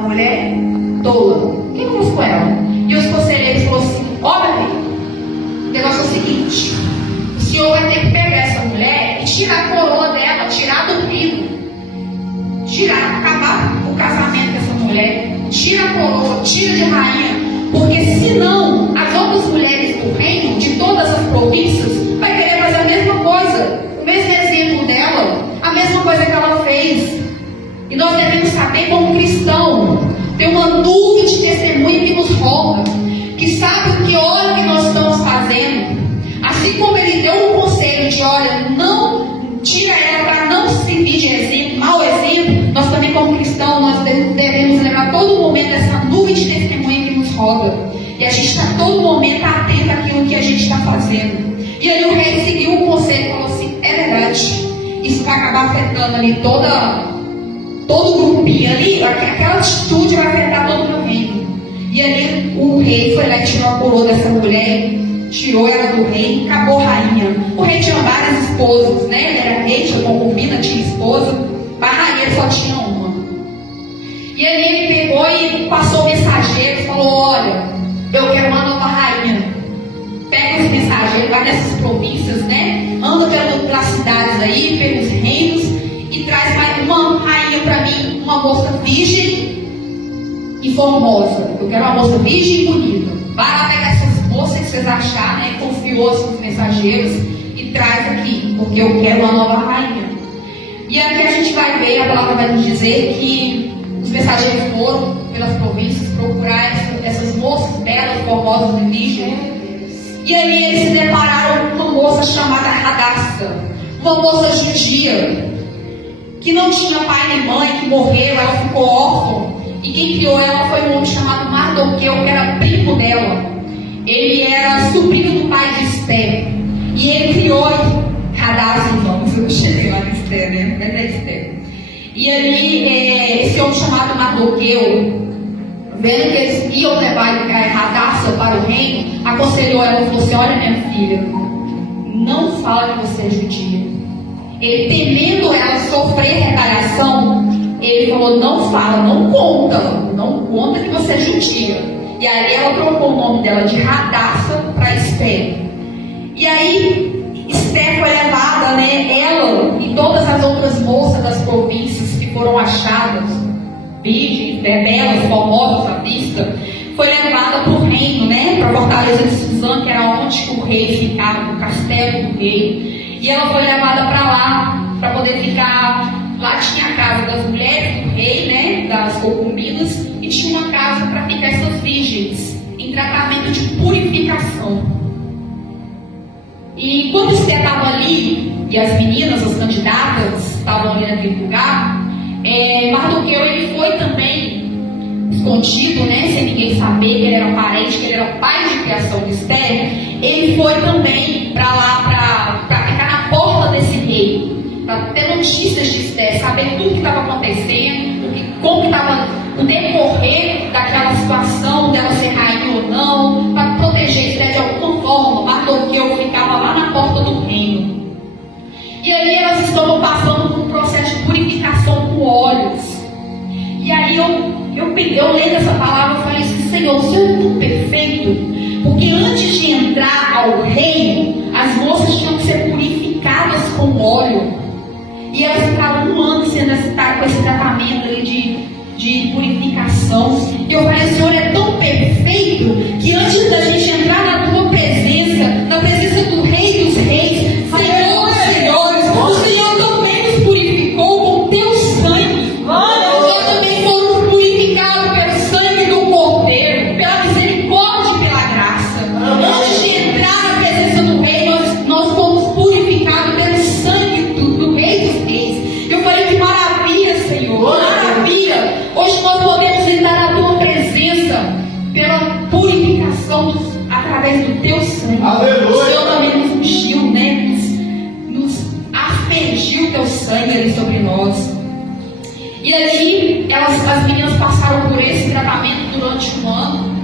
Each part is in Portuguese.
uma mulher tola. O que eu fiz com ela? E os conselheiros falaram assim: ó, meu rei, o negócio é o seguinte: o senhor vai ter que pegar essa mulher e tirar a coroa dela, tirar do reino, acabar o casamento dessa mulher, tira a coroa, tira de rainha, porque senão as outras mulheres do reino, de todas as províncias, vai querer fazer a mesma coisa, o mesmo exemplo dela, a mesma coisa que ela fez. E nós devemos saber, como cristão, ter uma nuvem de testemunha que nos roda, que sabe o que olha que nós estamos fazendo. Assim como ele deu um conselho de: olha, não tira ela para não servir de exemplo, mau exemplo, nós também, como cristão, nós devemos levar todo momento essa nuvem de testemunha que nos roda. E a gente está todo momento atento àquilo que a gente está fazendo. E aí o rei seguiu o conselho e falou assim: é verdade, isso vai acabar afetando ali todo o grupinho ali, aquela atitude vai afetar todo o meu reino. E ali o rei foi lá e tirou a coroa dessa mulher, tirou ela do rei, acabou rainha. O rei tinha várias esposas, né? Ele era rei, tinha concubina, tinha esposa, mas a rainha só tinha uma. E ali ele pegou e passou o mensageiro e falou: olha, eu quero uma nova rainha. Pega os mensageiros, vai nessas províncias, né? Anda pelas cidades aí, pelos reinos, e traz mais uma rainha para mim, uma moça virgem e formosa. Eu quero uma moça virgem e bonita. Vai lá pegar essas moças que vocês acharem, né? Confiou os mensageiros e traz aqui, porque eu quero uma nova rainha. E aqui a gente vai ver, a palavra vai nos dizer que os mensageiros foram pelas províncias procurar essas moças belas, formosas e virgens. E ali eles se depararam com uma moça chamada Radassa, uma moça judia, que não tinha pai nem mãe, que morreu, ela ficou órfã. E quem criou ela foi um homem chamado Mardoqueu, que era primo dela. Ele era sobrinho do pai de Esther. E ele criou Radassa, vamos, eu cheguei lá na Esther, né? Mas é Esther. E ali, esse homem chamado Mardoqueu, vendo que eles iam levar Radassa para o reino, aconselhou ela e falou assim: olha, minha filha, não fala que você é judia. Ele, temendo ela sofrer retaliação, ele falou: não fala, não conta que você é judia. E aí ela trocou o nome dela de Radassa para Esther. E aí Esther foi levada, né, ela e todas as outras moças das províncias que foram achadas, virgens, belas, famosas à vista, foi levada para o reino, né, para a fortaleza de Suzã, que era onde o rei ficava, o castelo do rei. E ela foi levada para lá, para poder ficar. Lá tinha a casa das mulheres do rei, né, das concubinas, e tinha uma casa para ficar essas virgens, em tratamento de purificação. E quando Esther estava ali, e as meninas, as candidatas, estavam ali naquele lugar, Mardoqueu, ele foi também escondido, né, sem ninguém saber que ele era parente, que ele era pai de criação de Esther. Ele foi também para lá, para ficar na porta desse rei, para ter notícias de Esther, saber tudo que estava acontecendo, como estava o decorrer daquela situação, dela ser rainha ou não, para proteger Esther de alguma forma. Mardoqueu ficava lá na porta do reino. E ali elas estavam passando por um processo de purificação com óleos. E aí eu lendo essa palavra, eu falei assim: Senhor, o Senhor é tão perfeito, porque antes de entrar ao reino, as moças tinham que ser purificadas com óleo. E elas ficaram um ano sendo com esse tratamento ali de purificação. E eu falei: Senhor, é tão perfeito que antes da gente entrar na tua presença, na presença do Rei dos Reis, Senhor dos Senhores, o Senhor também nos purificou com teu sangue. Nós também fomos purificados pelo sangue do Cordeiro, pela misericórdia e pela graça. Antes de entrar na presença do Rei, nós fomos purificados pelo sangue do Rei dos Reis. Eu falei: que maravilha, Senhor, maravilha. Hoje nós podemos entrar na tua presença pela purificação através do teu sangue. Aleluia. O Senhor também nos ungiu, né? Nos aspergiu o teu sangue ali sobre nós. E ali as meninas passaram por esse tratamento durante um ano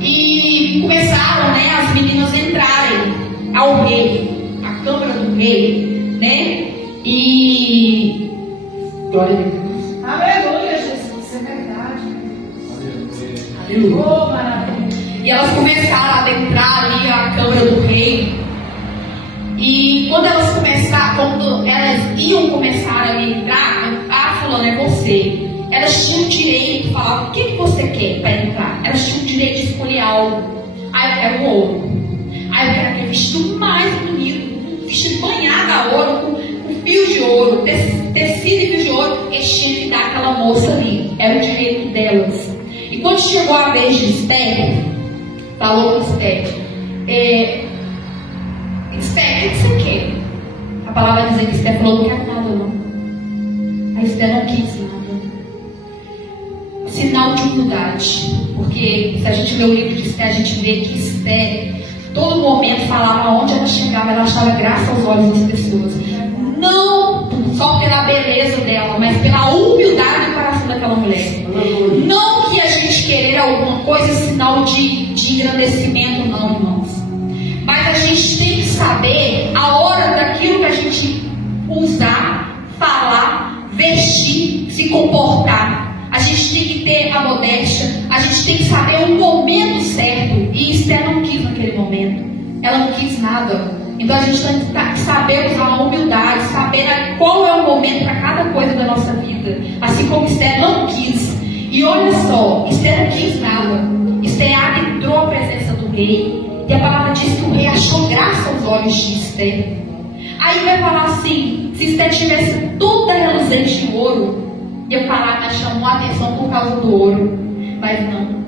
e começaram, né, as meninas entrarem ao rei, à câmara do rei, né? E glória a Deus. Aleluia, Jesus, é verdade. E elas começaram a adentrar ali a câmara do rei. E quando elas iam começar a entrar, fulano, é você. Elas tinham o direito de falar: o que você quer para entrar? Elas tinham o direito de escolher algo. Eu quero ouro. Eu quero aquele vestido mais bonito, um vestido banhado a ouro, com fios de ouro, tecido e fios de ouro. Eles tinham que dar aquela moça ali. Era o direito delas. E quando chegou a vez de Esther, falou com Esther: Esther, o que você quer? A palavra diz que Esther falou: não quero nada não. A Esther não quis nada. Sinal de humildade. Porque se a gente lê o livro de Esther, a gente vê que Esther, todo momento, falava onde ela chegava, ela achava graça aos olhos das pessoas. Não só pela beleza dela, mas pela humildade do coração daquela mulher. Não que a gente querer alguma coisa sinal de engrandecimento, não, irmãos. Mas a gente tem que saber a hora daquilo que a gente usar, falar, vestir, se comportar. A gente tem que ter a modéstia, a gente tem que saber o momento certo. E Esther não quis naquele momento. Ela não quis nada. Então a gente tem que saber usar a humildade, saber qual é o momento para cada coisa da nossa vida. Assim como Esther não quis. E olha só, Esther não quis nada. Esther adentrou a presença do rei. E a palavra diz que o rei achou graça aos olhos de Esther. Aí vai falar assim: se Esther tivesse toda reluzente de ouro, eu falar, mas chamou a atenção por causa do ouro. Mas não.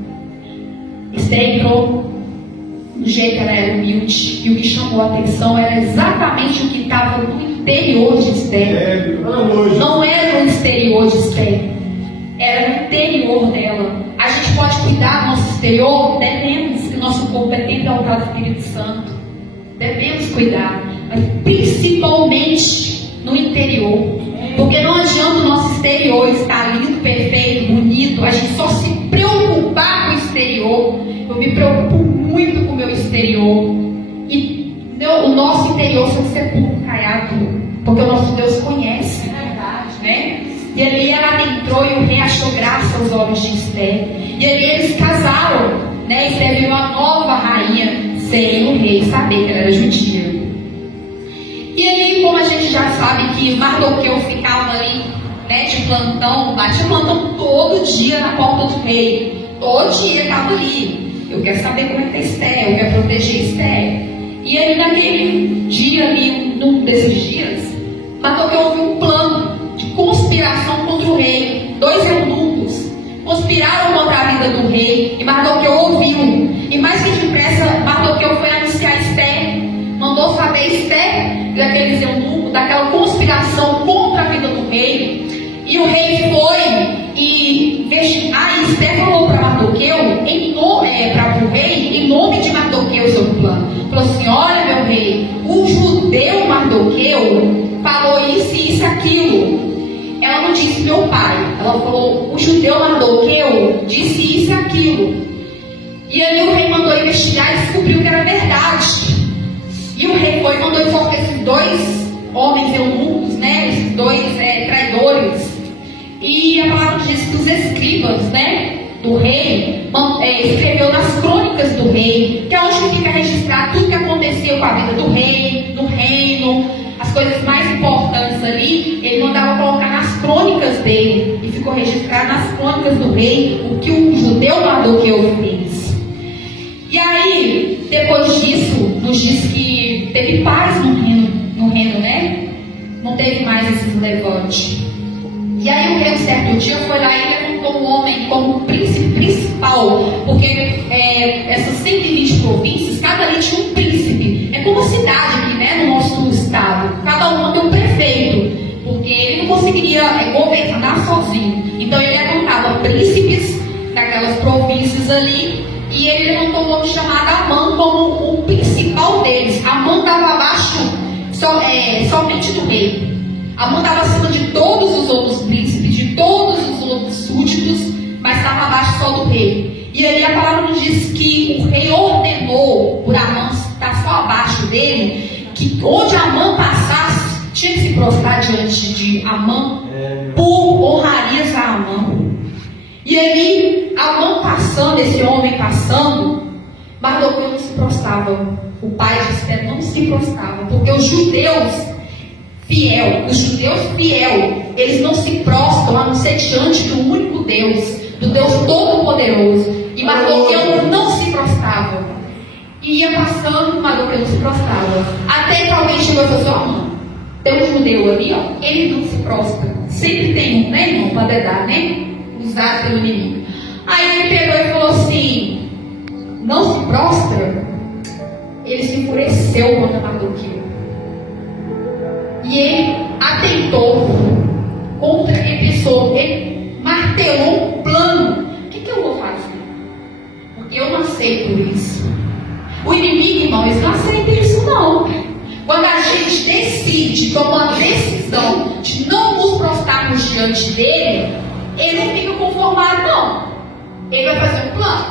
Esther entrou do jeito que ela era humilde. E o que chamou a atenção era exatamente o que estava no interior de Esther. Não era no exterior de Esther. Era no interior dela. A gente pode cuidar do nosso exterior? Devemos, que o nosso corpo é templo ao altar do Espírito Santo. Devemos cuidar. Mas principalmente no interior. Porque não adianta o nosso exterior estar lindo, perfeito, bonito, a gente só se preocupar com o exterior. Eu me preocupo muito com o meu exterior. E o nosso interior tem que ser puro, caiado. Porque o nosso Deus conhece. É verdade, né? E ali ela adentrou e o rei achou graça aos olhos de Esther. E ali eles casaram, né? Esther virou a nova rainha, sem o rei saber que ela era judia. E ali, como a gente já sabe que Mardoqueu ficava ali, né, de plantão, bate plantão todo dia na porta do rei. Todo dia estava ali. Eu quero saber como é que está Esther, eu quero proteger Esther. E aí naquele dia ali, num desses dias, Mardoqueu houve um plano de conspiração contra o rei. 2 eunucos conspiraram contra a vida do rei e Mardoqueu ouviu. E mais que depressa, Mardoqueu foi anunciar Esther. Mandou saber Esther daqueles eunucos, daquela conspiração contra a vida do rei. E o rei foi e aí Esther falou para Mardoqueu, para o rei, em nome de Mardoqueu, seu plano. Falou assim: olha, meu rei, o judeu Mardoqueu falou isso e isso, aquilo. Ela não disse meu pai, ela falou: o judeu Mardoqueu disse isso e aquilo. E aí o rei mandou investigar e descobriu que era verdade. E o rei foi e mandou enforcar esses 2 homens eunucos, né? Esses 2 traidores. E a palavra diz que os escribas, né, do rei, escreveu nas crônicas do rei, que é onde fica registrado tudo que aconteceu com a vida do rei, no reino, as coisas mais importantes ali. Ele mandava colocar nas crônicas dele, e ficou registrado nas crônicas do rei o que o judeu Mardoqueu fez. E aí, depois disso, nos diz que teve paz no reino, né? Não teve mais esses levantes. E aí o rei, certo dia, foi lá e levantou um homem como príncipe principal, porque essas 120 províncias, cada ali tinha um príncipe. É como a cidade aqui, né, no nosso estado. Cada uma tem um prefeito, porque ele não conseguiria governar sozinho. Então ele levantava príncipes daquelas províncias ali, e ele levantou um homem chamado Amã como o principal deles. Amã estava abaixo somente do rei. Amã estava acima de todos os outros príncipes, de todos os outros súditos, mas estava abaixo só do rei. E ali a palavra nos diz que o rei ordenou por Amã estar só abaixo dele, que onde Amã passasse, tinha que se prostrar diante de Amã por honrarias a Amã. E ali Amã passou passando, esse homem passando, Mardoqueu não se prostrava. O pai de Esther não se prostrava, porque os judeus fiel, eles não se prostram a não ser diante do único Deus, do Deus Todo-Poderoso. E Mardoqueu não se prostrava. E ia passando, Mardoqueu não se prostrava. Até que alguém chegou e falou assim: tem um judeu ali, ó, ele não se prostra. Sempre tem um, né, irmão, para dedar, né? Usado pelo inimigo. Aí ele pegou e falou assim: não se prostra? Ele se enfureceu contra Mardoqueu. E ele atentou contra, ele martelou um plano. O que eu vou fazer? Porque eu não aceito isso. O inimigo, irmão, eles não aceitam isso não. Quando a gente decide, toma uma decisão de não nos prostrarmos diante dele, ele não fica conformado não. Ele vai fazer um plano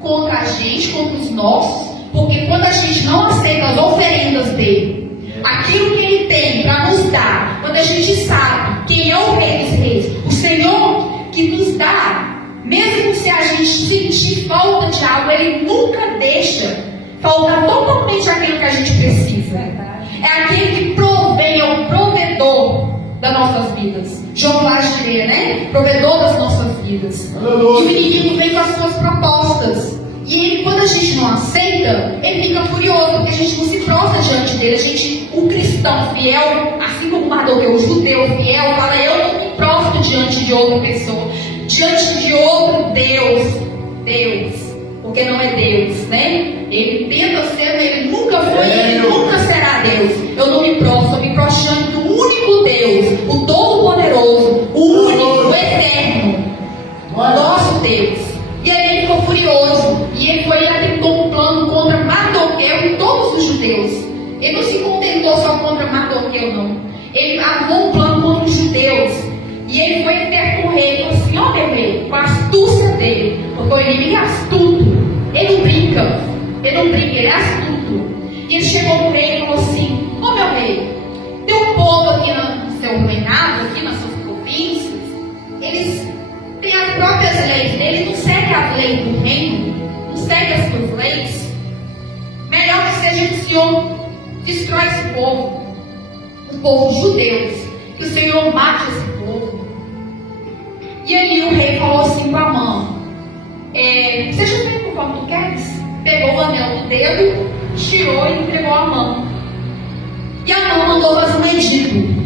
contra a gente, contra os nossos. Porque quando a gente não aceita as oferendas dele, aquilo que ele tem para nos dar, quando a gente sabe quem é o Rei dos Reis, o Senhor que nos dá, mesmo se a gente sentir falta de algo, ele nunca deixa faltar totalmente aquilo que a gente precisa. É aquele que provém, é o provedor das nossas vidas. João Lagier, né? Provedor das nossas vidas. E o inimigo vem com as suas propostas. E ele, quando a gente não aceita, ele fica furioso, porque a gente não se prostra diante dele. O cristão fiel, assim como Mardoqueu, o judeu fiel, fala: eu não me prostro diante de outra pessoa, diante de outro Deus, porque não é Deus, né? Ele tenta ser, ele nunca foi, ele nunca será Deus. Eu não me prostro, eu me prostro diante do único Deus, o Todo-Poderoso, o único, o Eterno, nosso Deus. E aí ele ficou furioso. E ele foi e atentou um plano contra Mardoqueu e todos os judeus. Ele não se contentou só contra Mardoqueu, não. Ele armou um plano contra os judeus. E ele foi até com o rei e falou assim: ó meu rei, com a astúcia dele. Porque o inimigo é astuto. Ele não brinca, ele é astuto. E ele chegou no rei e falou assim: ó meu rei, teu povo aqui no seu reinado, aqui nas suas províncias, eles tem as próprias leis dele, não segue as leis do reino, não segue as suas leis. Melhor que seja que o Senhor destrói esse povo, o povo judeu, que o Senhor mate esse povo. E aí o rei falou assim com Amã: seja feito conforme tu queres. Pegou o anel do dedo, tirou e entregou a Amã. E Amã mandou fazer um edito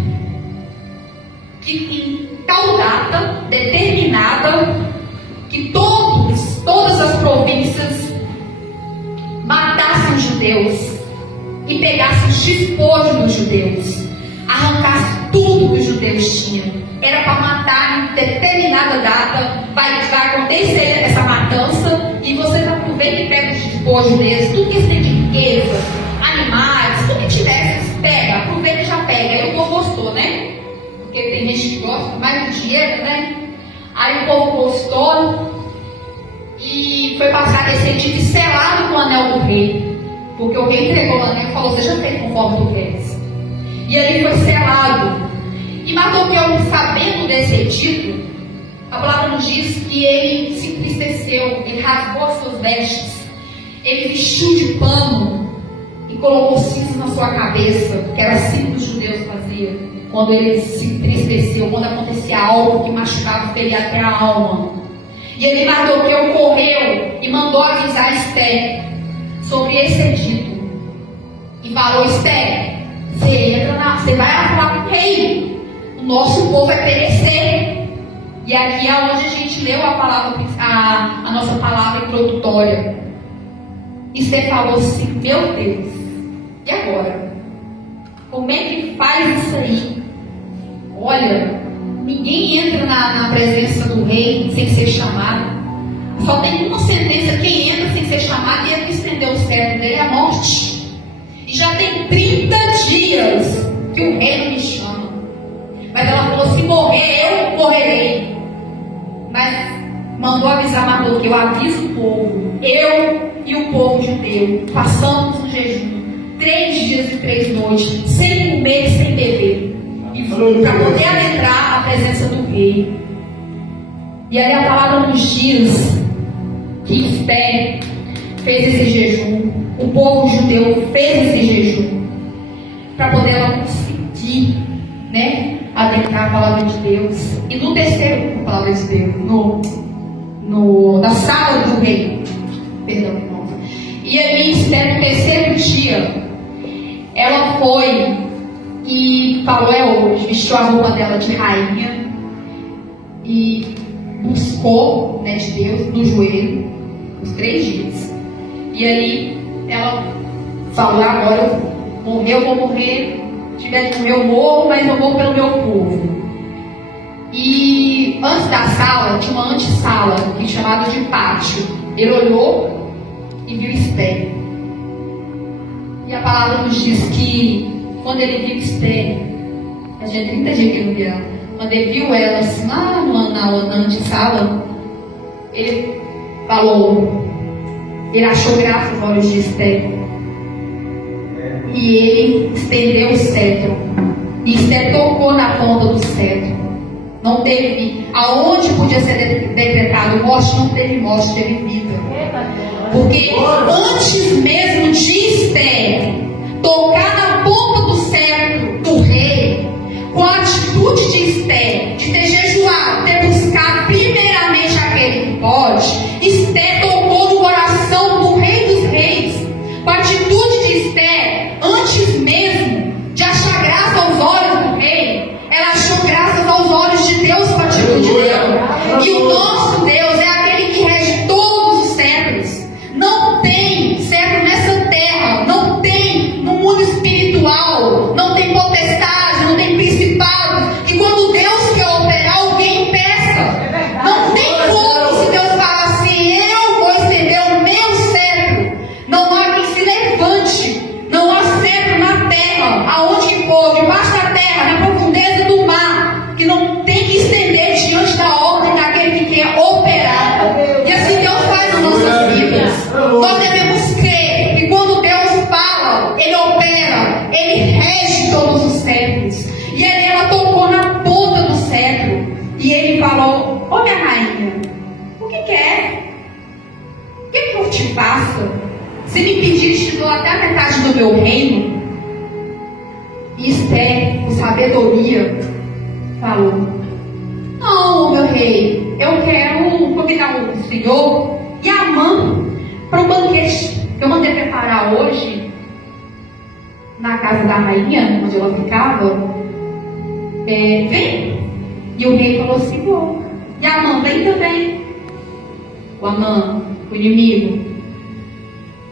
que em tal data determinada, que todas as províncias matassem os judeus e pegassem os despojos dos judeus, arrancassem tudo que os judeus tinham. Era para matar em determinada data, vai acontecer essa matança, e vocês aproveitam e pegam os despojos deles, tudo que eles têm de riqueza, animais, tudo que tivesse, pega, aproveita e já pega. Aí o povo gostou, né? Porque tem gente que gosta mais do dinheiro, né? Aí o povo gostou e foi passado esse edito selado com o anel do rei. Porque o rei entregou o anel e falou: seja feito conforme tu queres. E aí foi selado. E Mardoqueu, sabendo desse edito, a palavra nos diz que ele se entristeceu, ele rasgou as suas vestes, ele vestiu de pano e colocou cinzas na sua cabeça, que era assim que os judeus faziam. Quando ele se entristeceu, quando acontecia algo que machucava, feria até a alma. E ele, Mardoqueu, correu e mandou avisar Esther sobre esse edito. E falou: Esther, você vai falar com o rei, o nosso povo vai perecer. E aqui é onde a gente leu a palavra, a nossa palavra introdutória. Esther falou assim: meu Deus, e agora? Como é que faz isso aí? Olha, ninguém entra na presença do rei sem ser chamado. Só tem uma sentença: quem entra sem ser chamado e ele estendeu o cetro dele é a morte. E já tem 30 dias que o rei não me chama. Mas ela falou: se morrer, eu morrerei. Mas mandou avisar Mardoqueu: avisa o povo, eu e o povo judeu passamos um jejum 3 dias e 3 noites, sem comer e sem beber, e para poder adentrar a presença do rei. E aí a palavra nos diz que Esther fez esse jejum, o povo judeu fez esse jejum, para poder ela conseguir, né, adentrar a palavra de Deus. E no terceiro, a palavra de Deus, na sala do rei, perdão, irmãos. E ali, Esther, no terceiro dia, ela foi e falou: é hoje, vestiu a roupa dela de rainha e buscou, né, de Deus no joelho os 3 dias. E ali ela falou: agora eu vou morrer, se tiver de morrer eu morro, mas eu vou pelo meu povo. E antes da sala tinha uma antessala, chamada de pátio. Ele olhou e viu Esther. E a palavra nos diz que quando ele viu Esther, já 30 dias que ele não via ela, quando ele viu ela assim, lá na antessala, ele falou, ele achou graça aos olhos de Esther. E ele estendeu o cetro. E Esther tocou na ponta do cetro. Não teve, aonde podia ser decretado morte, não teve morte, teve vida. Porque antes mesmo de Esther tocar na ponta do cetro do rei, com a atitude de Esther, de ter jejuado, ter buscado primeiramente aquele que pode, Esther tocou no coração do rei dos reis. Com a atitude de Esther, antes mesmo de achar graça aos olhos do rei, ela achou graças aos olhos de Deus com a atitude dela. E o nosso Deus é aquele que rege todos os séculos. Não tem cetro nessa terra, não tem no mundo espiritual, não tem potestade, não tem principado, que quando Deus quer operar, alguém impeça. Não tem como, se Deus fala assim, eu vou estender o meu cetro, não há quem se levante, não há cetro na terra, aonde for, debaixo da terra, na profundeza do mar, que não tem que estender diante da ordem daquele que quer operar. E assim Deus faz nas nossas vidas. Nós devemos crer que quando Deus fala, Ele opera, Ele rege todos os séculos. E aí ela tocou na ponta do cetro e ele falou: ô minha rainha, o que quer? O que eu te faça? Se me pedir, te dou até a metade do meu reino. E Esther, com sabedoria, falou: não, meu rei, eu quero convidar o senhor e a Amã para o banquete que eu mandei preparar hoje na casa da rainha, onde ela ficava. Vem. E o rei falou assim: vou. E a Amã, vem também. O Amã, o inimigo.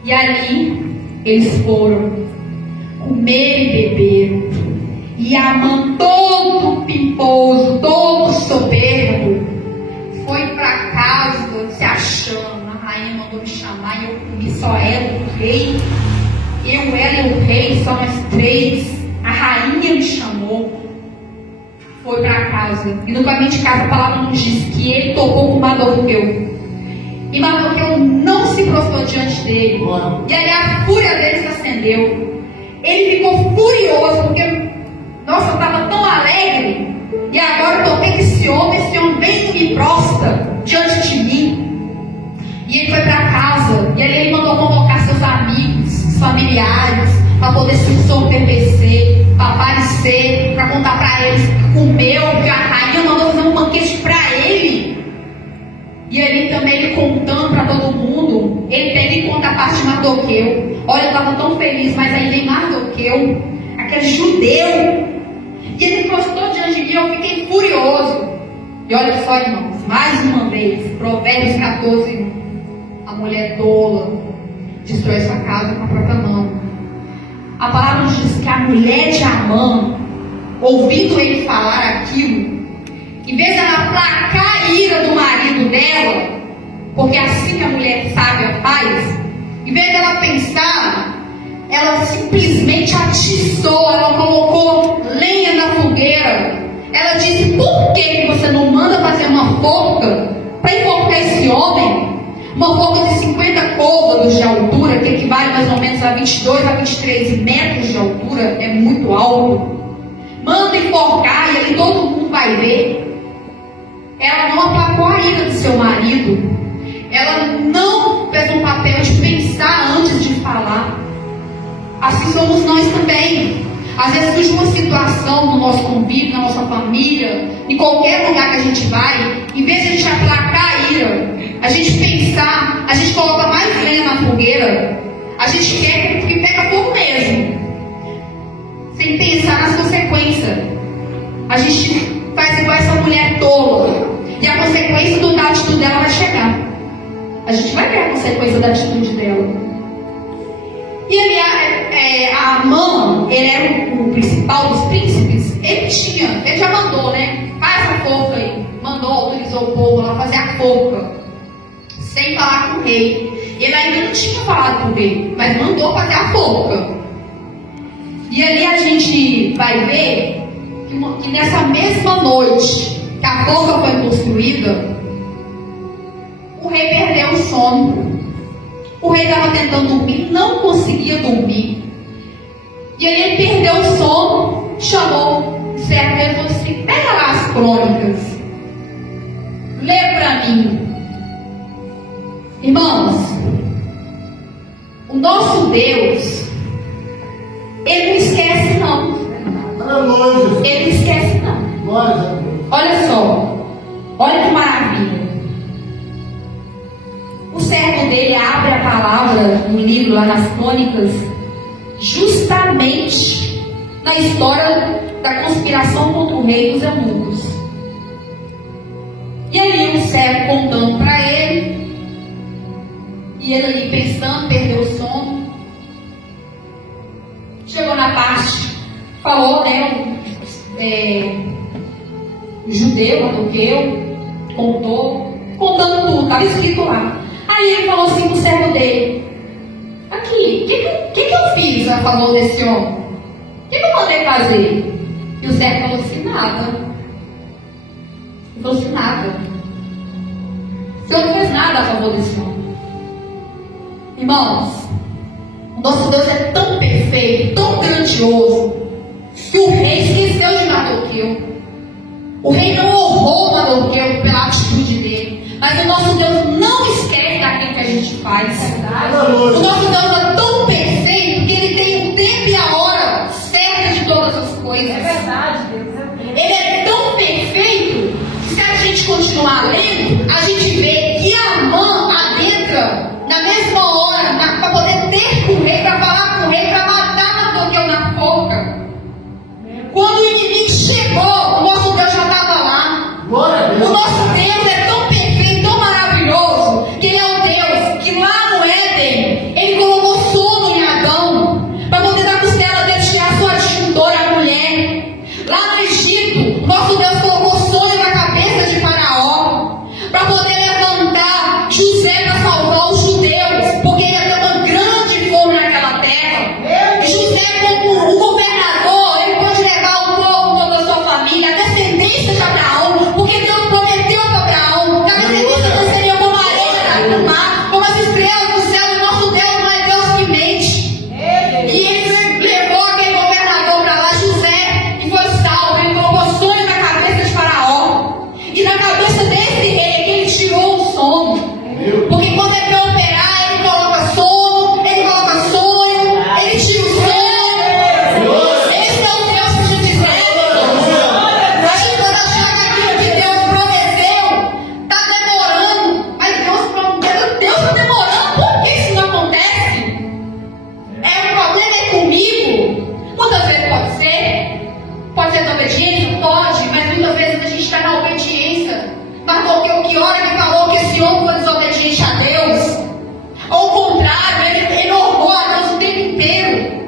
E ali eles foram comer e beber. E Amã, todo pimposo, todo soberbo, foi para casa se achando. A rainha mandou me chamar e eu comi só ela e o rei. Eu, ela e o rei, só nós 3. A rainha me chamou. Foi para casa. E no caminho de casa a palavra nos diz que ele tocou com Mardoqueu. E Mardoqueu não se prostrou diante dele. E aí a fúria dele se acendeu. Ele ficou furioso porque, nossa, eu estava tão alegre. E agora eu toquei com esse homem vem e me prostra diante de mim. E ele foi para casa. E aí ele mandou convocar seus amigos, familiares, para poder se entorpecer, para aparecer, para contar para eles que comeu, que a rainha mandou fazer um banquete para ele. E ele também, ele contando para todo mundo, ele teve que contar a parte de Mardoqueu. Olha, eu estava tão feliz, mas aí vem Mardoqueu, aquele judeu, e ele prostou diante de mim, eu fiquei furioso. E olha só, irmãos, mais uma vez, Provérbios 14, a mulher tola destrói sua casa com a própria mão. A palavra nos diz que a mulher de Amã, ouvindo ele falar aquilo, em vez de ela aplacar a ira do marido dela, porque é assim que a mulher sábia faz, em vez dela pensar, ela simplesmente atiçou, ela colocou lenha na fogueira. Ela disse: por que você não manda fazer uma forca para enforcar esse homem? Uma forca de 50 côvados de altura, que equivale mais ou menos a 22 a 23 metros de altura, é muito alto. Manda enforcar e aí todo mundo vai ver. Ela não aplacou a ira do seu marido. Ela não Às vezes surge uma situação no nosso convívio, na nossa família, em qualquer lugar que a gente vai, em vez de a gente aplacar a ira, a gente pensar, a gente coloca mais lenha na fogueira, a gente quer que pega fogo mesmo, sem pensar nas consequências. A gente faz igual essa mulher tola, e a consequência da atitude dela vai chegar. A gente vai ver a consequência da atitude dela. E ali a Amã, ele era o principal dos príncipes. Ele já mandou, né? Faz a forca aí. Mandou, autorizou o povo lá fazer a forca, sem falar com o rei. Ele ainda não tinha falado com o rei, mas mandou fazer a forca. E ali a gente vai ver que nessa mesma noite que a forca foi construída, o rei perdeu o sono. O rei estava tentando dormir, não conseguia dormir. E aí ele perdeu o sono, chamou o servo dele e falou assim: pega lá as crônicas, lê para mim. Irmãos, o nosso Deus, ele não esquece não. Ele não esquece não. Olha só, olha que maravilha. O servo dele abre a palavra no livro lá nas crônicas, justamente na história da conspiração contra o rei dos eunucos. E ali o servo contando para ele, e ele ali pensando, perdeu o sono. Chegou na parte, falou, né, judeu, adoqueu, contando tudo, estava escrito lá. Aí ele falou assim pro servo dele: aqui, o que eu fiz a favor desse homem? O que eu mandei fazer? E o servo falou assim: nada. Ele falou assim: nada. O senhor não fez nada a favor desse homem. Irmãos, o nosso Deus é tão perfeito, tão grandioso, que o rei esqueceu de Mardoqueu. O rei não honrou Mardoqueu pela atitude dele. Mas o nosso Deus não esquece daquilo que a gente faz. O nosso Deus é tão perfeito que Ele tem o tempo e a hora certa de todas as coisas. É verdade, Deus. Ele é tão perfeito que, se a gente continuar lendo, a gente vê que Amã adentra na mesma hora para poder ter com o rei, para falar com o rei, para matar Mardoqueu na forca. Quando o inimigo chegou, o nosso Deus já estava lá. O nosso Deus é tão perfeito, tão maravilhoso, que Ele é o Deus que lá no Éden, Ele colocou sono em Adão, para poder dar costela dele, tirar a sua disjuntora, a mulher. Lá no Egito, o nosso Deus colocou sono na cabeça de Faraó, para poder levantar José para salvar os judeus, porque ele ia ter uma grande fome naquela terra. E José, como o governador, ele pode levar o povo, toda a sua família, a descendência de Abraão, porque Deus prometeu para Abraão que a descendência não seria como a areia do mar, como as estrelas do céu. E nosso Deus não é Deus que mente. E ele levou aquele governador para lá, José, e foi salvo. Ele colocou sono na cabeça de Faraó, e na cabeça desse rei que ele tirou o sono. Porque quando ele vai operar, ele coloca sono, ele coloca sonho, ele tira o sono. Esse é o Deus que a gente serve. A gente pode achar que aquilo que Deus prometeu está demorando, mas Deus prometeu, Deus está demorando. Por que isso não acontece? O problema é comigo? Muitas vezes pode ser desobediência, pode, mas muitas vezes a gente está na obediência. Mas porque o que hora ele falou que esse homem foi desobediente a Deus? Ou o contrário, ele honrou a Deus o tempo inteiro.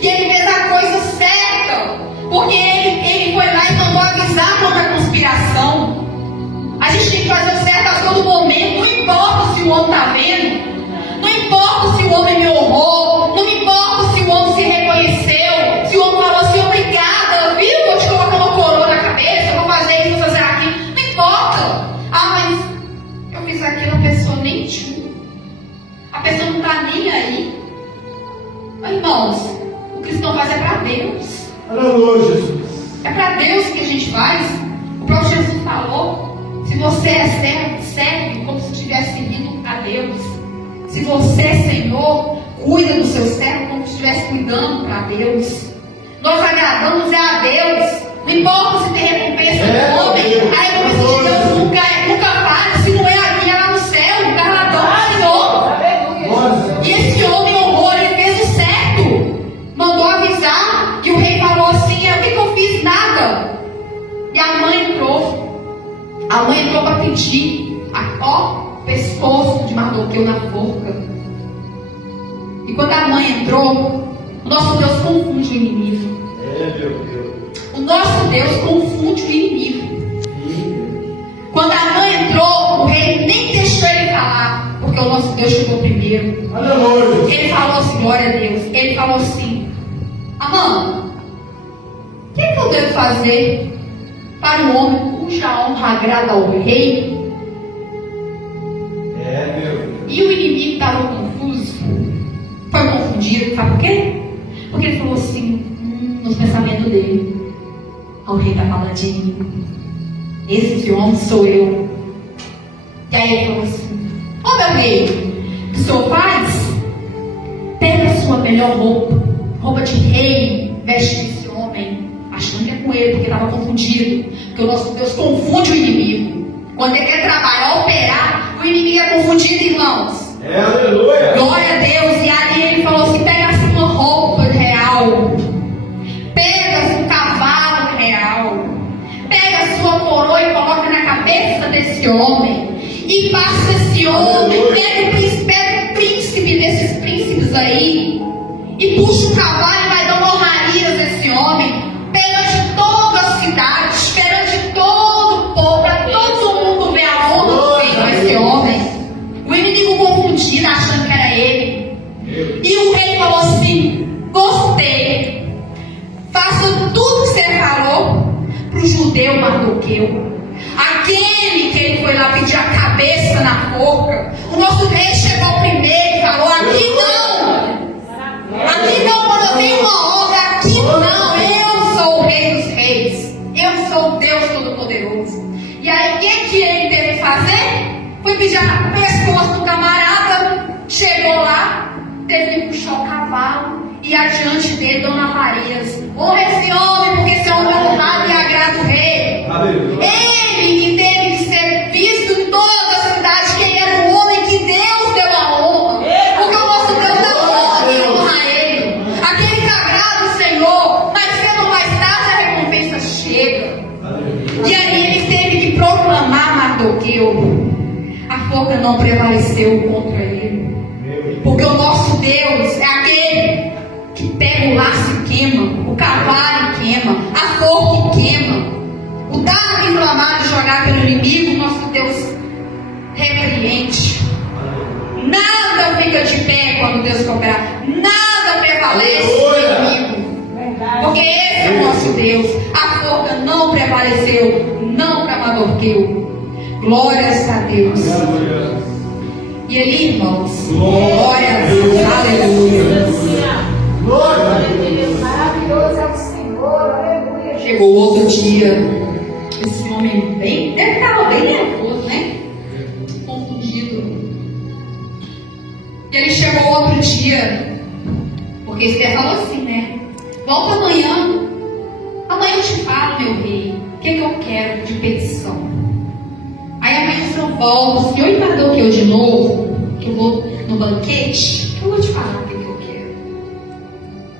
E ele fez a coisa certa, porque ele foi lá e mandou avisar contra a conspiração. A gente tem que fazer o certo a todo momento, não importa se o homem está vendo, não importa se o homem me honrou, não importa se o homem se reconheceu, se o homem falou assim: obrigada, viu? Vou te colocar uma coroa na cabeça, eu vou fazer isso, vou fazer aquilo. Não importa. Mas eu fiz aquilo, a pessoa nem tchum. A pessoa não está nem aí. Mas, irmãos, o cristão faz é para Deus. Aleluia, Jesus. É para Deus que a gente faz. O próprio Jesus falou: se você é servo, serve como se estivesse servindo a Deus. Se você é Senhor, cuida do seu servo como se estivesse cuidando para Deus. Nós agradamos a Deus. Não importa se tem recompensa do homem. A recompensa de Deus nunca falha. Se não é aqui, é lá no céu. O galardão do Senhor. E esse homem honrou, ele fez o certo. Mandou avisar. E o rei falou assim: o que eu fiz? Nada. E a mãe entrou. A mãe entrou para pedir. O pescoço de Mardoqueu na forca. E quando a mãe entrou, o nosso Deus confunde o inimigo. O nosso Deus confunde o inimigo. Quando a mãe entrou, o rei nem deixou ele falar, porque o nosso Deus chegou primeiro. Ele falou assim: glória a Deus. Ele falou assim: Amã, o que eu devo fazer para um homem cuja honra agrada ao rei? E o inimigo estava confuso, foi confundido, sabe por quê? Porque ele falou assim, nos pensamentos dele: o rei está falando de mim, esse homem sou eu. E aí ele falou assim: meu rei, o que o senhor faz? Pega a sua melhor roupa de rei, veste esse homem, achando que é com ele, porque estava confundido. Porque o nosso Deus confunde o inimigo. Quando ele quer trabalhar, operar, o inimigo é confundido, irmãos. Aleluia! Glória a Deus. E ali ele falou assim: pega a sua roupa real, pega um cavalo real, pega a sua coroa e coloca na cabeça desse homem, e passa esse homem, pega o príncipe desses príncipes aí, e puxa o cavalo e vai dando honrarias desse homem, perante toda a cidade, perante todo o povo, para todo mundo ver a honra do Senhor esse homem. O inimigo confundido, achando que era ele. E o rei falou assim: gostei, faça tudo que você falou para o judeu Mardoqueu, aquele que ele foi lá pedir a cabeça na forca. O nosso rei chegou primeiro e falou: aqui não, quando eu tenho uma obra, aqui não, eu sou o rei dos reis, eu sou o Deus Todo-Poderoso. E aí o que ele teve que fazer? Foi pedir a pescoço do camarada. Chegou lá, teve que puxar o cavalo, e adiante dele, Dona Marias: honra esse homem, porque esse homem é honrado e agrada o rei. Ele que teve que ser visto em toda a cidade, que ele era o homem que Deus deu a honra, porque o nosso Deus dá honra e honra a ele. Aquele que agrada o Senhor, mais cedo ou mais tarde a recompensa chega. E aí ele teve que proclamar Mardoqueu. A forca não prevaleceu contra ele, porque o nosso Deus é aquele que pega o laço e queima, o cavalo e queima, a forca e queima, o dardo inflamado jogado pelo inimigo. O nosso Deus repreende. Nada fica de pé quando Deus cooperar, nada prevalece no inimigo, porque esse é o nosso Deus. A forca não prevaleceu, não para Mardoqueu. Glórias a Deus. E ali, irmãos, glória a Deus, aleluia. Maravilhoso é o Senhor, aleluia. Chegou outro dia, esse homem deve estar bem nervoso, né? Confundido. E ele chegou outro dia, porque Esther falou assim, né? Volta amanhã eu te falo, meu rei, o que eu quero de petição. Aí a mãe disse: volta, o senhor me mandou que eu de novo, que eu vou no banquete, que eu vou te falar o que eu quero.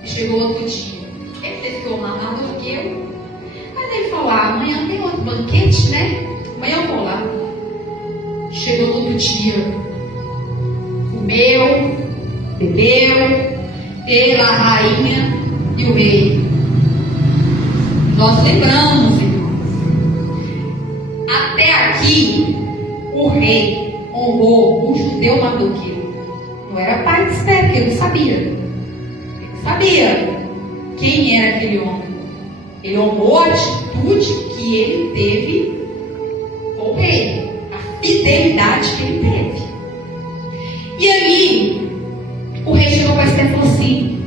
E chegou outro dia, ele teve que honrar Mardoqueu, mas ele falou: amanhã tem outro banquete, né? Amanhã eu vou lá. Chegou outro dia, comeu, bebeu, ele, a rainha e o rei. Nós lembramos, irmãos, até aqui o rei honrou o judeu Mardoqueu. Não era pai de Esther, porque ele não sabia. Ele não sabia quem era aquele homem. Ele honrou a atitude que ele teve com o rei, a fidelidade que ele teve. E ali o rei chegou para Esther e falou assim: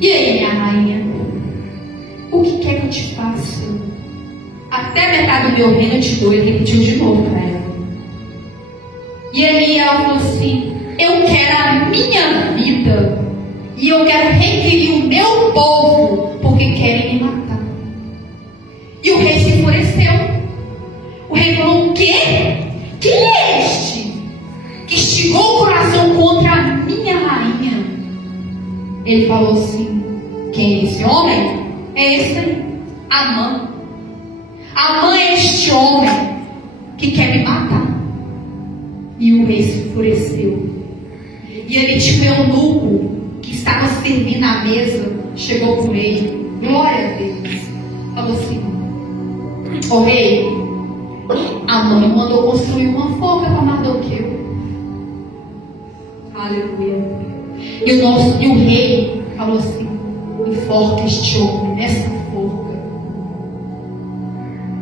e aí, minha rainha, o que quer que eu te faça? Até metade do meu reino eu te dou. Ele repetiu de novo para ela. E aí ela falou assim: eu quero a minha vida e eu quero requerir o meu povo, porque querem me matar. E o rei se enfureceu. O rei falou: o quê? Quem é este que instigou o coração contra a minha rainha? Ele falou assim: quem é esse homem? É esse aí, Amã. Amã é este homem que quer me matar. E o rei se enfureceu. E ele tinha um eunuco que estava servindo à mesa, chegou para o rei, glória a Deus, falou assim: ô rei, Amã mandou construir uma forca para Mardoqueu. Aleluia. E o rei falou assim: enforca este homem nessa forca.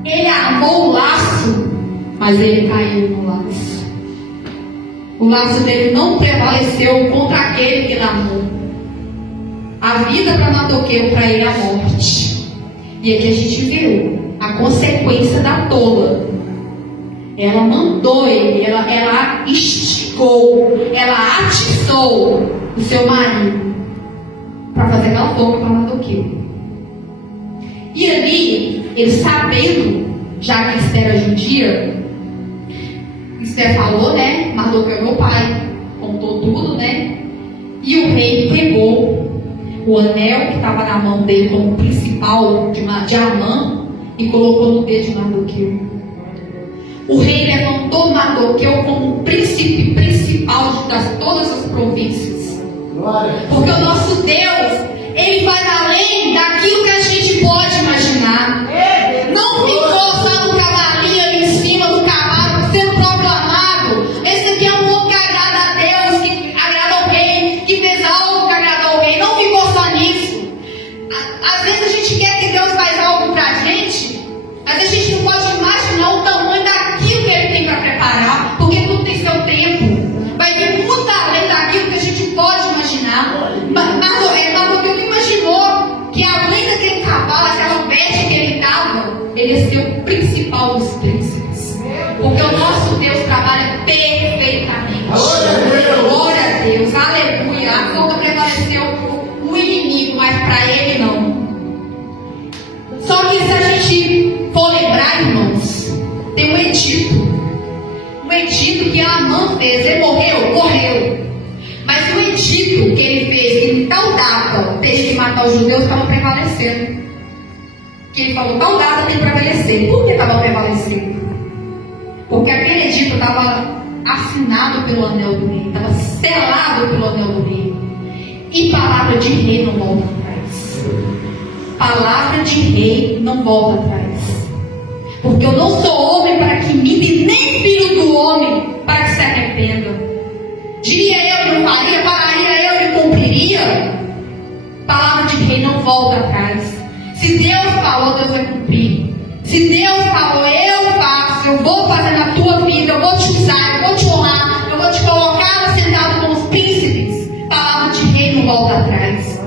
Ele armou o laço, mas ele caiu no laço. O laço dele não prevaleceu contra aquele que ele amou. A vida para Mardoqueu, para ele a morte. E aqui a gente viu a consequência da tola. Ela mandou ele, ela instigou, ela atiçou o seu marido para fazer aquela forca para Mardoqueu. E ali, ele sabendo, já que Esther era judia, Esther falou, né? Mardoqueu é meu pai, contou tudo, né? E o rei pegou o anel que estava na mão dele como principal de Amã e colocou no dedo de Mardoqueu. O rei levantou Mardoqueu como o príncipe principal de todas as províncias. Porque o nosso Deus, ele vai além daquilo que a gente pode imaginar. Não ficou só no cavalinho ali em cima do cavalo sendo proclamado: esse aqui é um homem que agrada a Deus, que agrada ao rei, que fez algo que agrada ao rei. Não ficou só nisso. Às vezes a gente quer que Deus faz algo pra gente, às vezes a gente não pode imaginar o tamanho daquilo que ele tem para preparar, porque tudo tem seu tempo. Vai vir muito além daquilo que a gente pode imaginar. Mardoqueu não imaginou que além daquele cavalo, aquela veste que ele estava, ele ia ser o principal dos príncipes. Porque o nosso Deus trabalha perfeitamente. Glória a Deus, aleluia. A forca prevaleceu o inimigo, mas para ele não. Só que se a gente for lembrar, irmãos, tem um edito. Um edito que Amã fez. Ele morreu. Mas o edito que ele fez em tal data, teve que matar os judeus, estava prevalecendo. Que ele falou: tal data tem que prevalecer. Por que estava prevalecendo? Porque aquele edito estava assinado pelo anel do rei, estava selado pelo anel do rei. E palavra de rei não volta atrás. Palavra de rei não volta atrás. Porque eu não sou homem para que minta, nem filho do homem para que se arrependa. Diria eu, não faria, falaria eu e cumpriria. Palavra de rei não volta atrás. Se Deus falou, Deus vai cumprir. Se Deus falou, eu faço, eu vou fazer na tua vida, eu vou te usar, eu vou te honrar, eu vou te colocar sentado com os príncipes. Palavra de rei não volta atrás.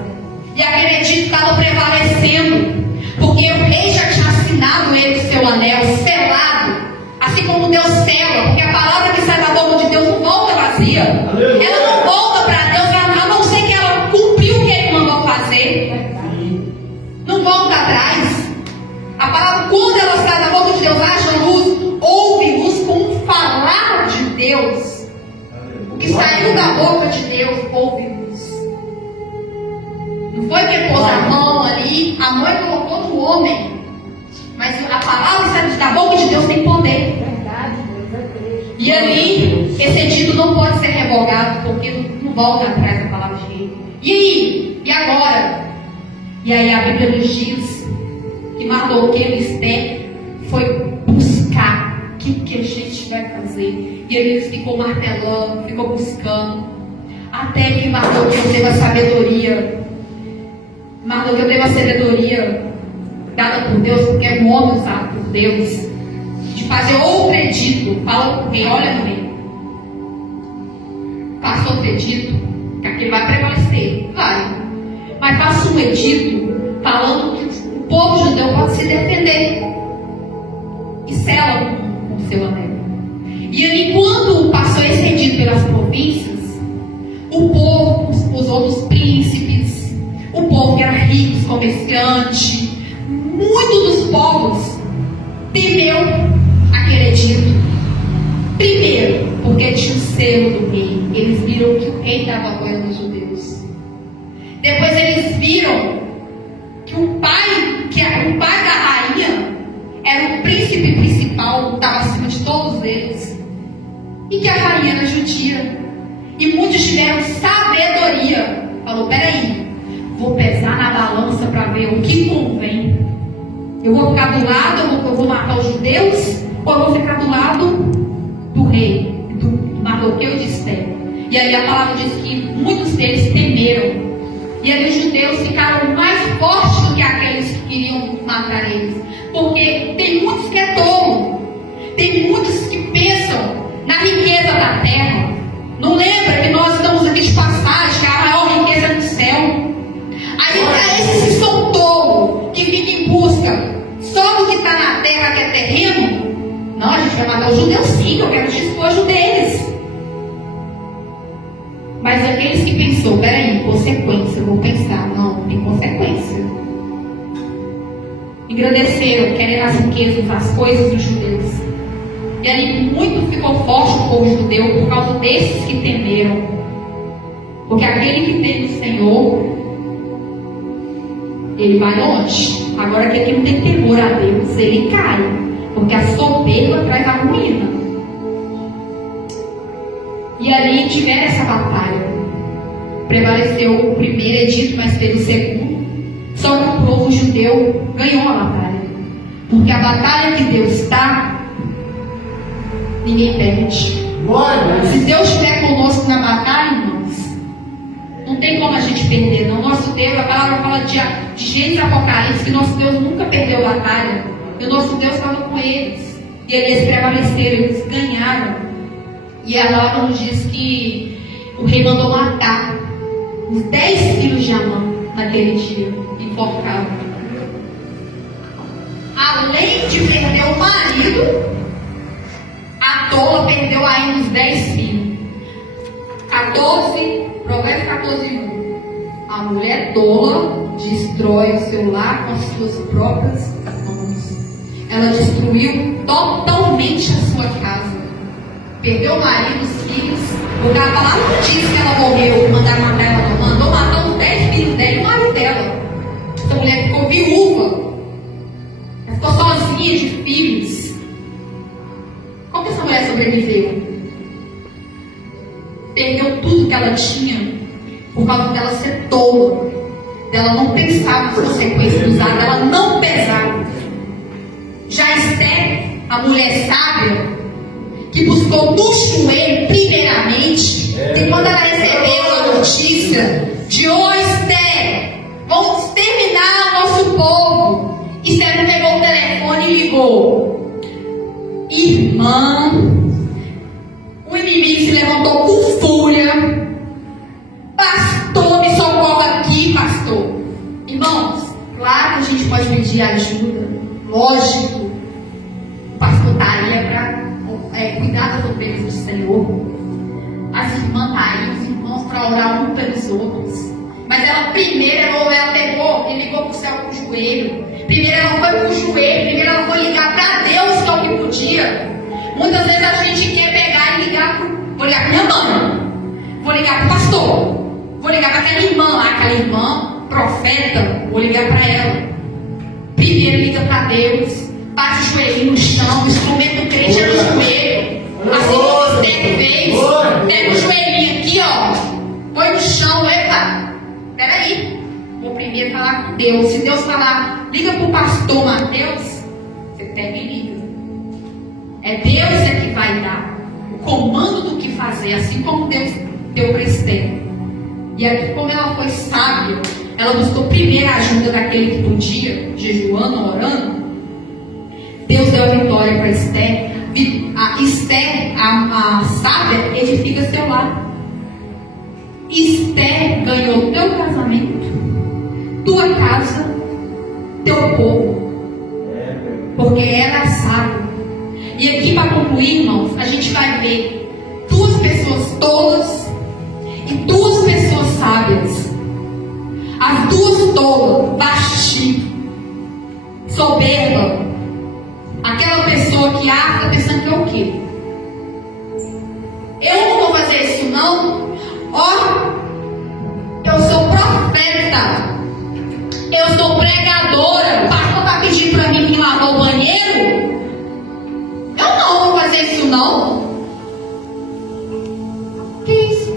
E aquele edito estava prevalecendo, porque o rei já tinha assinado ele seu anel, selado, assim como Deus sela, porque a palavra que sai da boca de Deus não volta vazia. Ela não volta para Deus, a não ser que ela cumpriu o que ele mandou fazer. Não volta atrás. A palavra, quando ela sai da boca de Deus, haja luz, houve luz com um falar de Deus. O que saiu da boca de Deus, houve luz. Não foi que pôs a mão ali, a mãe colocou no homem. Mas a palavra que sai da boca de Deus tem poder. E ali, esse edito não pode ser revogado, porque não volta atrás da palavra de rei. E aí? E agora? E aí a Bíblia nos diz que Mardoqueu e Esther foi buscar o que a gente vai fazer. E ele ficou martelando, ficou buscando, até que Mardoqueu teve a sabedoria. Mardoqueu teve a sabedoria dada por Deus, porque é um homem usado por Deus, de fazer outro edito. Fala com o rei: olha no rei, faça outro edito, que aqui vai prevalecer. Vai. Mas faça um edito falando que o povo judeu pode se defender. E sela com o seu anel. E ali, quando passou esse edito pelas províncias, o povo, os outros príncipes, era rico, comerciante, muitos dos povos temeu aquele Egito. Primeiro, porque tinha o selo do rei. Eles viram que o rei estava apoiando os judeus. Depois eles viram que o pai da rainha era o príncipe principal, estava acima de todos eles. E que a rainha era judia. E muitos tiveram sabedoria. Falou, peraí, vou pesar na balança para ver o que convém. Eu vou ficar do lado, eu vou matar os judeus, ou eu vou ficar do lado do rei, do Mardoqueu e de Esther. E aí a palavra diz que muitos deles temeram. E aí os judeus ficaram mais fortes do que aqueles que queriam matar eles. Porque tem muitos que é tolo. Tem muitos que pensam na riqueza da terra. Não lembra que nós estamos aqui de passagem, que a maior riqueza é no céu. Aí para esses que são tolos, que ficam em busca só do que está na terra, que é terreno, não, a gente vai matar os judeus sim, eu quero o despojo deles. Mas aqueles que pensou, peraí, consequência, eu vou pensar, não tem consequência. Engrandeceram, querendo as riquezas, as coisas dos judeus. E ali muito ficou forte o povo judeu por causa desses que temeram. Porque aquele que teme o Senhor, ele vai longe. Agora aquele que não tem temor a Deus, ele cai. Porque a soberba traz a ruína. E ali tiveram essa batalha. Prevaleceu o primeiro edito, mas teve o segundo. Só que o povo judeu ganhou a batalha. Porque a batalha que Deus está, ninguém perde. Se Deus estiver conosco na batalha, irmãos, não tem como a gente perder, não. Nosso Deus, a palavra fala de Gênesis e Apocalipse, que nosso Deus nunca perdeu batalha. E o nosso Deus estava com eles. E eles prevaleceram, eles ganharam. E a palavra nos diz que o rei mandou matar os 10 filhos de Amã naquele dia, enforcados. Além de perder o marido, a tola perdeu ainda os 10 filhos. 14, Provérbios 14:1. A mulher tola destrói o seu lar com as suas próprias mãos. Ela destruiu totalmente a sua casa. Perdeu o marido, os filhos. Porque a palavra não diz que ela morreu, mandaram matar ela, não. Mandou matar os 10 filhos dela e o marido dela. Essa mulher ficou viúva. Ela ficou sozinha de filhos. Como que essa mulher sobreviveu? Perdeu tudo que ela tinha por causa dela ser tola, dela não pensar nas consequências dos atos, dela não pesar. Já Esther, a mulher sábia, que buscou no joelho primeiramente, e quando ela recebeu a notícia de Esther, vão exterminar o nosso povo, Esther pegou o telefone e ligou: irmã, o inimigo se levantou com fúria. Pastor, me socorra aqui, pastor. Irmãos, claro que a gente pode pedir ajuda. Lógico. O pastor estaria para cuidar das ovelhas do Senhor. As irmãs estariam, os irmãos para orar um pelos outros. Mas ela pegou e ligou para o céu com o joelho. Primeiro ela foi para o joelho, primeiro ela foi ligar para Deus, que é o que podia. Muitas vezes a gente quer pegar e ligar para... Vou ligar para minha mãe. Vou ligar para o pastor. Vou ligar para aquela irmã lá, aquela irmã profeta. Vou ligar para ela. Primeiro liga para Deus. Bate o joelhinho no chão. O instrumento do crente é no joelho. Assim como Esther fez. Pega o joelhinho aqui, ó. Põe no chão. Epa, peraí. Vou primeiro falar com Deus. Se Deus falar, liga para o pastor Mateus, você pega e liga. É Deus que vai dar o comando do que fazer, assim como Deus deu para Esther. E aqui, como ela foi sábia, ela buscou primeiro a ajuda daquele que podia, jejuando, orando. Deus deu a vitória para Esther. A Esther, a sábia, edifica seu lar. Esther ganhou teu casamento, tua casa, teu povo, porque ela é sábia. E aqui, para concluir, irmãos, a gente vai ver duas pessoas tolas e duas pessoas sábias. A As duas tolas, Vasti, soberba, aquela pessoa que está pensando que é o quê? Eu não vou fazer isso não. Ó, eu sou profeta, eu sou pregadora. O pastor está pedindo para mim vir lavar o banheiro? Eu não vou fazer isso não. Que isso?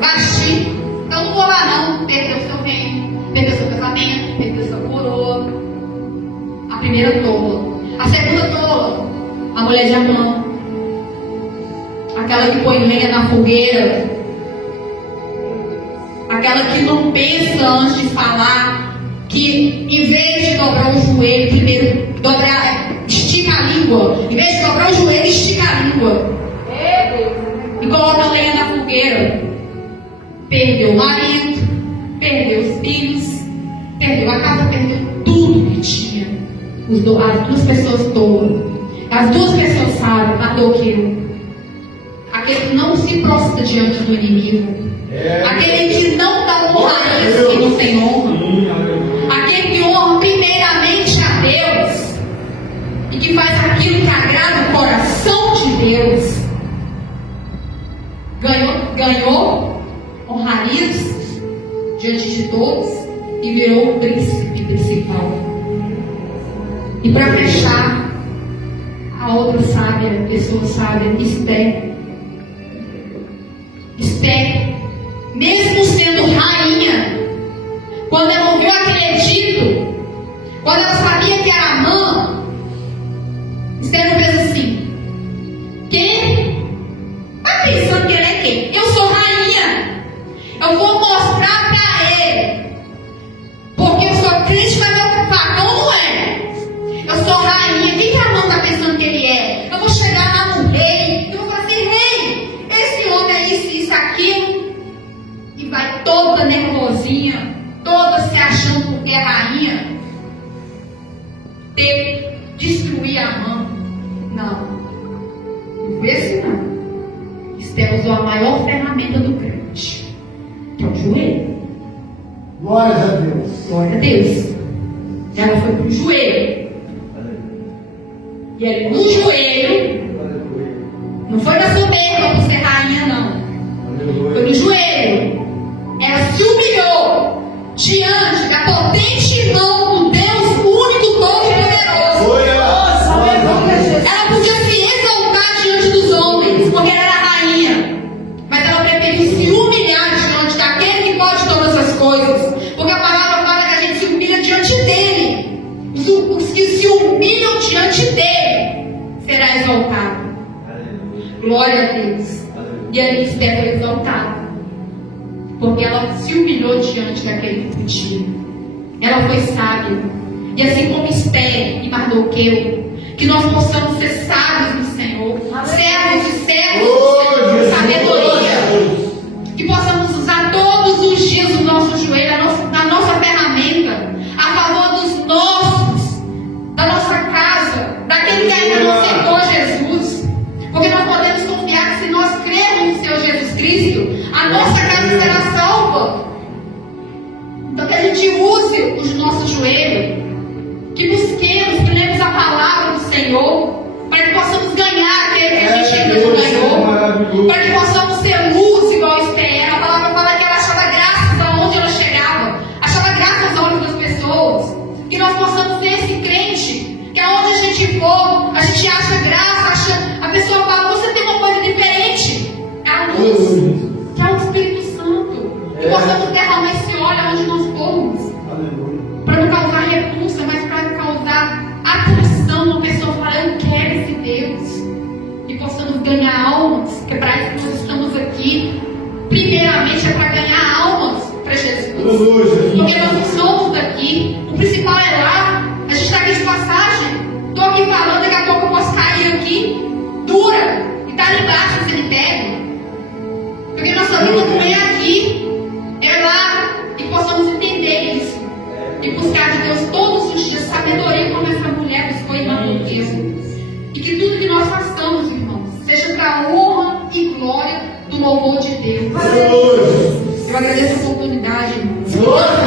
Vasti, eu não vou lá não. Perdeu o seu reino, perdeu seu casamento, perdeu sua coroa. A primeira tola. A segunda tola, a mulher de Amã, aquela que põe lenha na fogueira, aquela que não pensa antes de falar, que em vez de dobrar o joelho, primeiro estica a língua, em vez de dobrar o joelho, estica a língua e coloca a lenha na fogueira. Perdeu o marido, perdeu os filhos, perdeu a casa, perdeu tudo que tinha. As duas pessoas tolas, as duas pessoas sábias, matou aquele que não se prostra diante do inimigo, aquele que não dá honra a Deus que não tem honra, aquele que honra primeiramente a Deus e que faz aquilo que agrada o coração de Deus. Ganhou honrarias diante de todos e virou o príncipe principal. E para fechar, a outra sábia, pessoa sábia, Esther, mesmo sendo rainha, quando ela ouviu aquele edito, quando ela sabia que era Amã, Esther fez assim: quem? Está pensando que ele é quem? Eu sou rainha, eu vou mostrar para ele, porque eu sou crente, mas meu facão não é. Eu sou rainha, quem que a Amã está pensando que ele é? Eu vou chegar lá no rei, eu vou falar assim: rei, esse homem é isso, aquilo, e vai toda nervosinha, toda se achando que é rainha, destruir a Amã. Não foi assim não. Esther usou a maior ferramenta do crente, que é o joelho. Glória a Deus. Glória a Deus. Ela foi pro joelho. E ali no joelho, não foi na soberba por ser rainha não, foi no joelho. Ela se humilhou diante da potente mão do Deus único, todo e poderoso. Ela podia se exaltar diante dos homens, porque ela era rainha, mas ela preferiu se humilhar diante daquele que pode todas as coisas, porque a palavra fala que a gente se humilha diante dele. Os que se humilham diante dele será exaltado. Glória a Deus. E ali Esther foi exaltada, porque ela se humilhou diante daquele que podia. Ela foi sábia. E assim como Esther e Mardoqueu, que nós possamos ser sábios no Senhor, servos e servos de sabedoria, que possamos usar todos os dias o nosso joelho, a nossa ferramenta, a favor dos nossos, da nossa casa, daquele que ainda não aceitou Jesus, porque nós podemos confiar que se nós cremos no Senhor Jesus Cristo, a nossa casa será salva. Então que a gente use o nosso joelho, que busquemos, que lemos a palavra do Senhor, para que possamos ganhar aquele que a gente ainda não ganhou, para que possamos ser luz igual a Esther. A palavra fala que ela achava graças aonde ela chegava, achava graças aos olhos das pessoas. Que nós possamos ser esse crente, que aonde a gente for, a gente acha graça, a pessoa fala: você tem uma coisa diferente. É a luz, que é o Espírito Santo. Que possamos derramar esse óleo onde nós formos, para não causar repulsa, mas para causar atração. A pessoa fala: eu quero esse Deus. E possamos ganhar almas, que é para isso que nós estamos aqui. Primeiramente é para ganhar almas para Jesus, porque nós não somos daqui. O principal é lá. A gente está aqui de passagem. Estou aqui falando, daqui a pouco eu posso cair aqui, dura, e está ali embaixo no cemitério. Porque nossa vida não é aqui, é lá. E possamos entender isso e buscar de Deus todos os dias sabedoria, como essa mulher buscou em Mardoqueu. E que tudo que nós façamos, irmãos, seja para a honra e glória do louvor de Deus. Eu agradeço a oportunidade, irmãos. Glória